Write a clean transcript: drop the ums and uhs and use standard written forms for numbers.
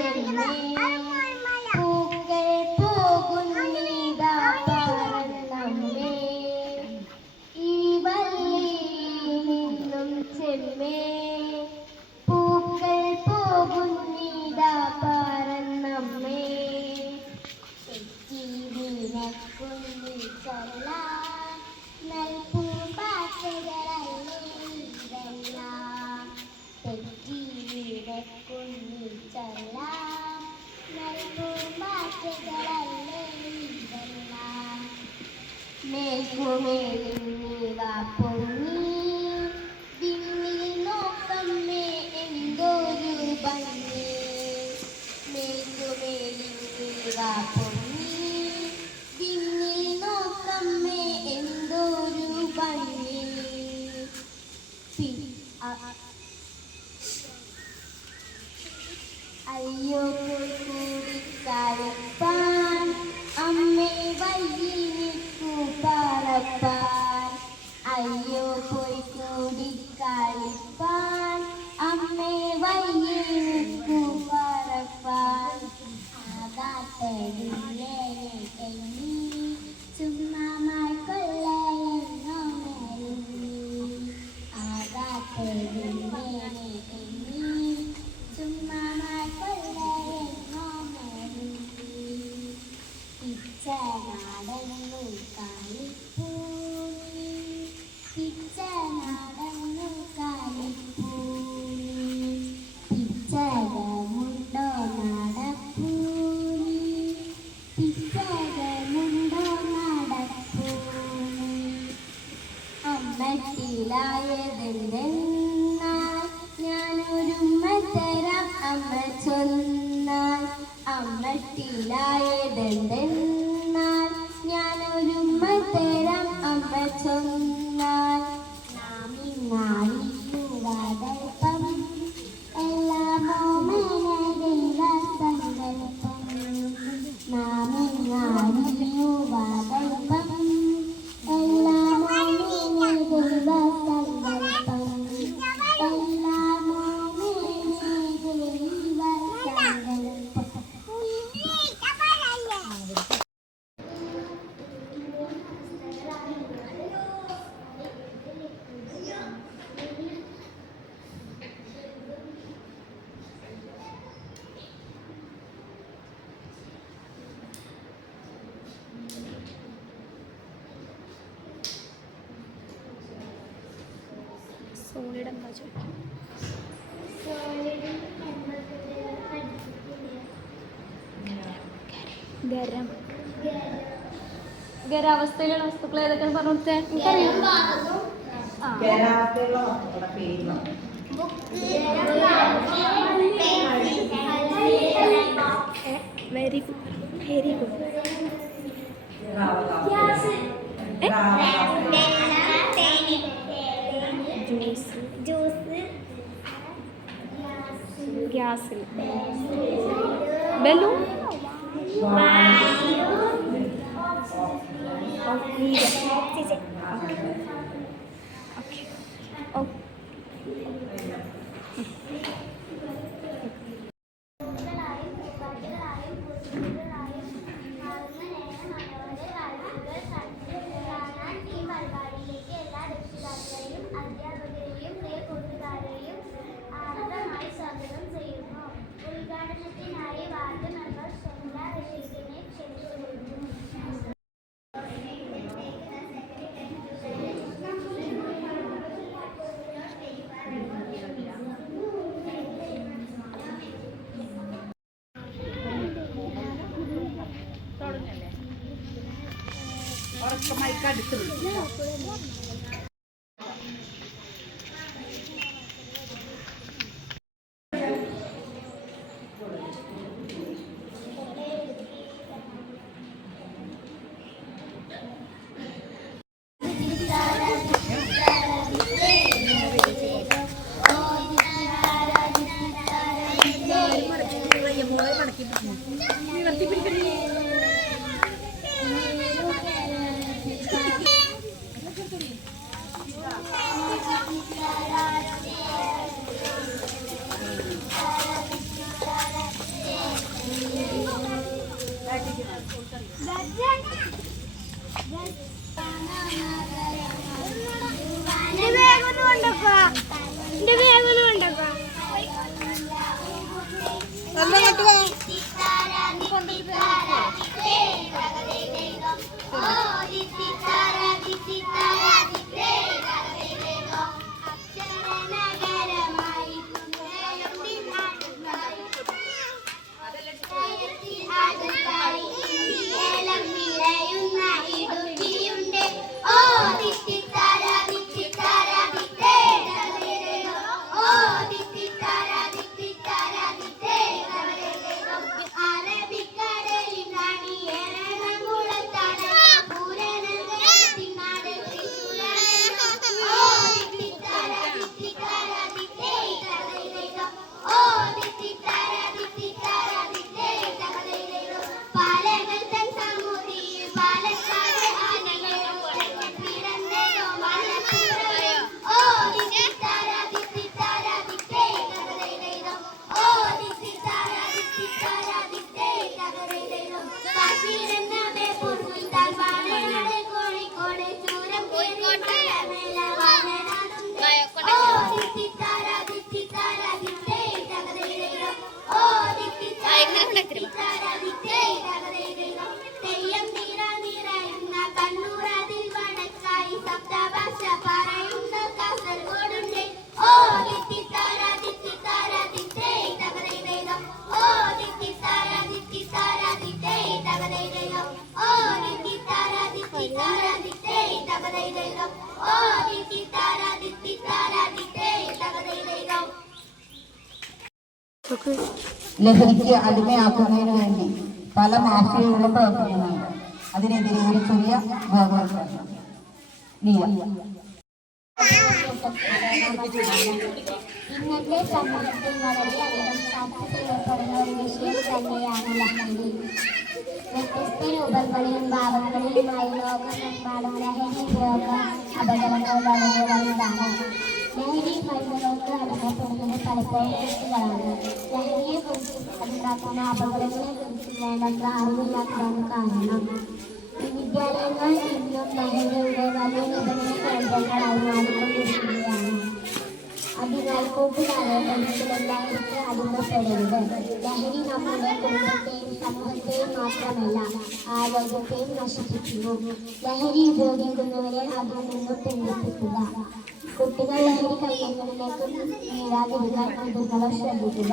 ചെമ്മേ പൂക്കൾ പോകുന്നീതാ പറന്നമ്മേ ഈ വള്ളിയിൽ നിന്നും ചെമ്മേ പൂക്കൾ പോകുന്നീതാ പറന്നമ്മേ കുഞ്ഞി ചൊല്ലാം നൽപൂമ്പാറ്റകളല്ലേ ഇതെല്ലാം തെറ്റിയുടെ കുഞ്ഞി ചൊല്ലാം നൽപൂമ്പാറ്റകളല്ലേ ഇതെല്ലാം മേൽക്കുമേലിൽ നീവാ പൊങ്ങി വിണ്ണിൽ നോക്കമ്മേ എന്തൊരു ഭംഗി മേൽക്കുമേലിൽ നീവാ പൊങ്ങി അയ്യോ പോയി കൂടിക്കളിപ്പാൻ അമ്മേ വയ്യിൽ നിൽക്കൂ പറപ്പാൻ അയ്യോ പോയി കൂടിക്കളിപ്പാൻ അമ്മേ വയ്യിൽ നിൽക്കൂ പറപ്പാൻ ആകാത്തതില്ലേ എണ്ണി ചുമ്മാമായി കൊള്ളയെന്നോ മെരുങ്ങി ആകാത്തതില്ലേ എണ്ണി ചുമ്മാമായി കൊള്ളയെന്നോ മെരുങ്ങി പിച്ചനാടന്നു കാലിപ്പൂനി പിച്ചനാടന്നു കാലിപ്പൂനി പിച്ചകമുണ്ടോ നടപ്പൂനി പിച്ചകമുണ്ടോ നടപ്പൂനി അമ്മത്തിലായതെന്തെന്നാൽ ഞാനൊരുമ്മ തരാം അമ്മ ചൊന്നാൽ അമ്മത്തിലായതെന്തെന്നാൽ ഞാനൊരുമ്മ തരാം അമ്മ ചൊന്നാൽ നാമിന്നാളിയുവാതൽപ്പം എല്ലാമോ മനതില്ല സങ്കൽപ്പം നാമിന്നാളിയുവാതൽപ്പം എല്ലാമോ മനതില്ല സങ്കൽപ്പം എല്ലാമോ മനതില്ല സങ്കൽപ്പം സോളിഡ് എന്താ ചോദിക്കും ഗരം ഗരാവസ്ഥയിലുള്ള വസ്തുക്കൾ ഏതൊക്കെയാണ് പറഞ്ഞു കൊടുത്തേ very good very good juice ഗ്യാസിൽ ബലൂൺ ഉദ്ഘാടനത്തിനായി വാർഡ് മെമ്പർ ഷംല റഷീദിനെ ക്ഷണിച്ചു. ലഹരിക്ക് അടിമയാക്കുന്നതിന് വേണ്ടി പല മാഫിയകളും പ്രവർത്തിക്കുന്നുണ്ട്. അതിനെതിരെ ഒരു ചെറിയ ബോധവൽക്കരണം. ഇന്നത്തെ സമൂഹത്തിൽ വളരെയധികം ചർച്ച ചെയ്യപ്പെടുന്ന ഒരു വിഷയം തന്നെയാണ് ലഹരി. വ്യത്യസ്ത രൂപങ്ങളിലും ഭാവങ്ങളിലുമായി ലോകമെമ്പാടും ലഹരി ഉപയോഗം അപകടങ്ങൾ വളരെ വലുതാണ്. ലഹരി മരുന്നുകൾക്ക് അടിമപ്പെടുന്നത് പലപ്പോഴും കുട്ടികളാണ്. ലഹരിയെക്കുറിച്ചും അതുണ്ടാക്കുന്ന അപകടങ്ങളെക്കുറിച്ചും വേണ്ടത്ര അറിവില്ലാത്തതാണ് കാരണം. വിദ്യാലയങ്ങൾ ഇന്നും ലഹരിയുടെ വലിയ വിപണന കേന്ദ്രങ്ങളായി മാറിക്കൊണ്ടിരിക്കുകയാണ്. അതിനാൽ കൂട്ടുകാരെ ഒരിക്കലും ലഹരിക്ക് അടിമപ്പെടരുത്. ലഹരി നമ്മുടെ കുടുംബത്തെയും സമൂഹത്തെയും മാത്രമല്ല ആരോഗ്യത്തെയും നശിപ്പിക്കുന്നു. ലഹരി ഉപയോഗിക്കുന്നവരെ അതിൽ നിന്ന് പിന്തിപ്പിക്കുക. കുട്ടികൾ ലഹരി കയ്യങ്ങളിലേക്ക് വീഴാതിരിക്കാൻ മുതിർന്നവർ ശ്രദ്ധിക്കുക.